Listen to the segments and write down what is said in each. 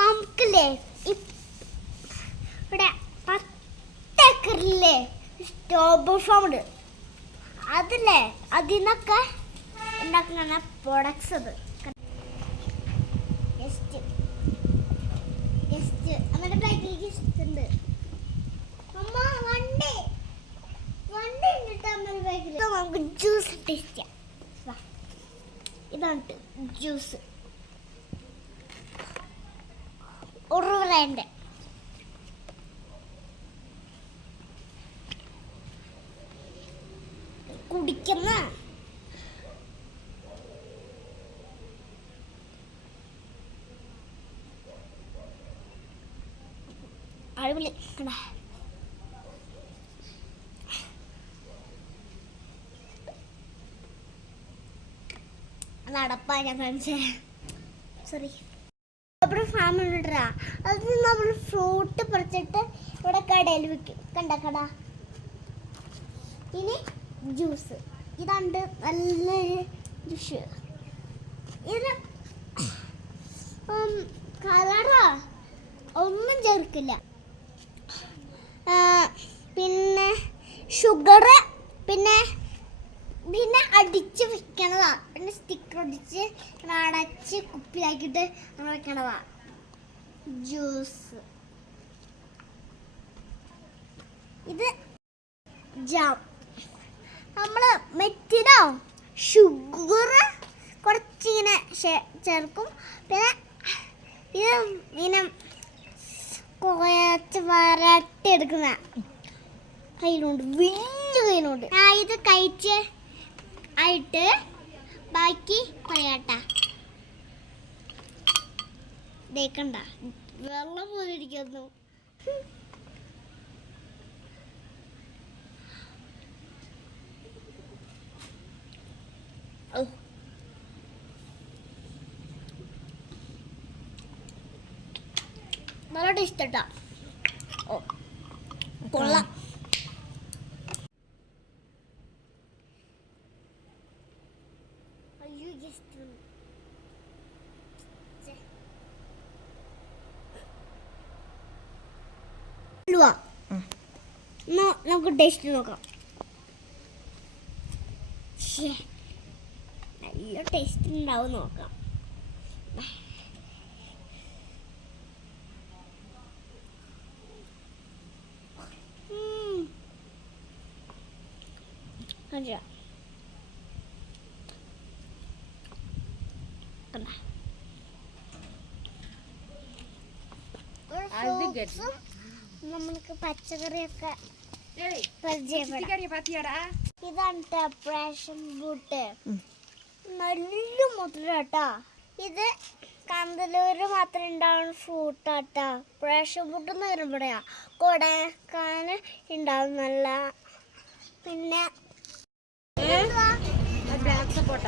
നമുക്കില്ലേ ഇവിടെ 10 ഏക്കറില്ലേ strawberry farm ഉണ്ട്. അതില്ലേ അതിന്നൊക്കെ ഉണ്ടാക്കുന്ന പ്രൊഡക്ട്സ് അത് നമ്മുടെ ബാഗിലേക്ക് ഇഷ്ടമുണ്ട്. അമ്മ വണ്ടി നമുക്ക് ജ്യൂസ് ടേസ്റ്റ് ചെയ്യാം. ഇതാണ് ജ്യൂസ് ഉറുവരേൻ്റെ. കുടിക്കുന്ന അടിപൊളി. നടപ്പാ ഞാൻ കാണിച്ചേ. സോറി, ഇവിടെ ഫാമിലിട്ടാ. അത് നമ്മൾ ഫ്രൂട്ട് പറിച്ചിട്ട് ഇവിടെ കടയിൽ വിൽക്കും. കണ്ട കട. ഇനി ജ്യൂസ് ഇതാണ്ട് നല്ലൊരു ജ്യൂസ്. ഇത് കളറാ ഒന്നും ചേർക്കില്ല. പിന്നെ ഷുഗർ പിന്നെ പിന്നെ അടിച്ച് വെക്കണതാ. പിന്നെ സ്റ്റിക്കർ അടിച്ച് അടച്ച് കുപ്പിയിലാക്കിയിട്ട് നമ്മൾ വെക്കണതാ ജ്യൂസ്. ഇത് ജാം. നമ്മൾ മെറ്റിനോ ഷുഗർ കുറച്ചിങ്ങനെ ചേർക്കും. പിന്നെ ഇത് ഇങ്ങനെ കുറച്ച് വരട്ടി എടുക്കുന്ന കയ്യിലുണ്ട്, വലിയ കയ്യിലുണ്ട്. ഇത് കഴിച്ച് ആയിട്ട് ബാക്കി പറയാട്ടാ. ദേക്കണ്ട വെള്ളം പോലെ ഇരിക്കുന്നു. നല്ല ടേസ്റ്റ് കേട്ടാ. ഓ കൊള്ളാം. നമുക്ക് ടേസ്റ്റ് നോക്കാം. നല്ല ടേസ്റ്റ് ഉണ്ടാവും നോക്കാം. നമുക്ക് പച്ചക്കറിയൊക്കെ പരിചയപ്പെടാം. ഇതാണ് പാഷൻ ഫ്രൂട്ട്. നല്ല മുതലാട്ടാ. ഇത് കന്തലൂര് മാത്രം ഉണ്ടാവുന്ന ഫ്രൂട്ടാട്ടാ. പാഷൻ ഫ്രൂട്ട് എന്ന് പറയുമ്പോഴാ കൊടക്കാന് ഉണ്ടാവും. നല്ല പിന്നെ ബ്ലാക്ക് സപ്പോട്ട.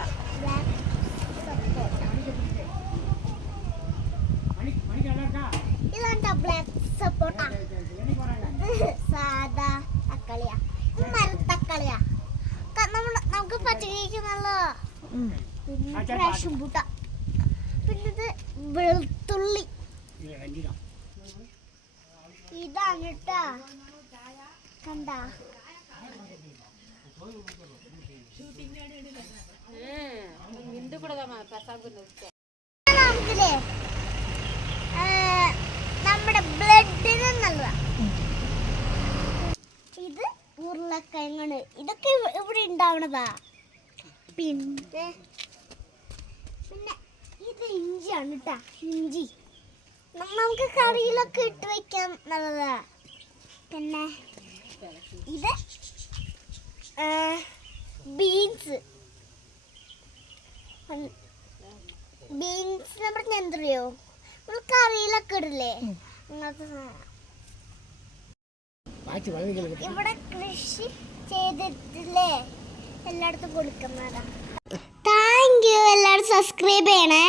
ഇതാണ്ടാ ബ്ലാക്ക് സപ്പോട്ട. സാധാ തക്കാളിയാ, മരത്തക്കാളിയാ. നമുക്ക് പച്ചക്കറിക്ക് നല്ല. പിന്നെ പാഷൻ ഫ്രൂട്ട. പിന്നെ ഇത് വെളുത്തുള്ളി. ഇതാണ് കേട്ടാ. കണ്ട നമുക്കില്ലേ നമ്മുടെ ബ്ലഡിന് നല്ലതാ. ഇത് ഉരുളക്കിഴങ്ങാണ്. ഇതൊക്കെ ഇവിടെ ഉണ്ടാവണതാ. പിന്നെ പിന്നെ ഇത് ഇഞ്ചിയാണ് കേട്ടാ. ഇഞ്ചി നമുക്ക് കറിയിലൊക്കെ ഇട്ട് വെക്കാൻ നല്ലതാ. പിന്നെ ഇത് ബീൻസ്. ബീൻസ് നമ്മുടെ എന്തറിയോ നമ്മൾ കറിയിലൊക്കെ ഇടില്ലേ അങ്ങനത്തെ സാധനം. ഇവിടെ കൃഷി ചെയ്തിട്ടില്ലേ എല്ലായിടത്തും കൊടുക്കുന്നതാ. Thank you. എല്ലാവരും സബ്സ്ക്രൈബ് ചെയ്യണേ.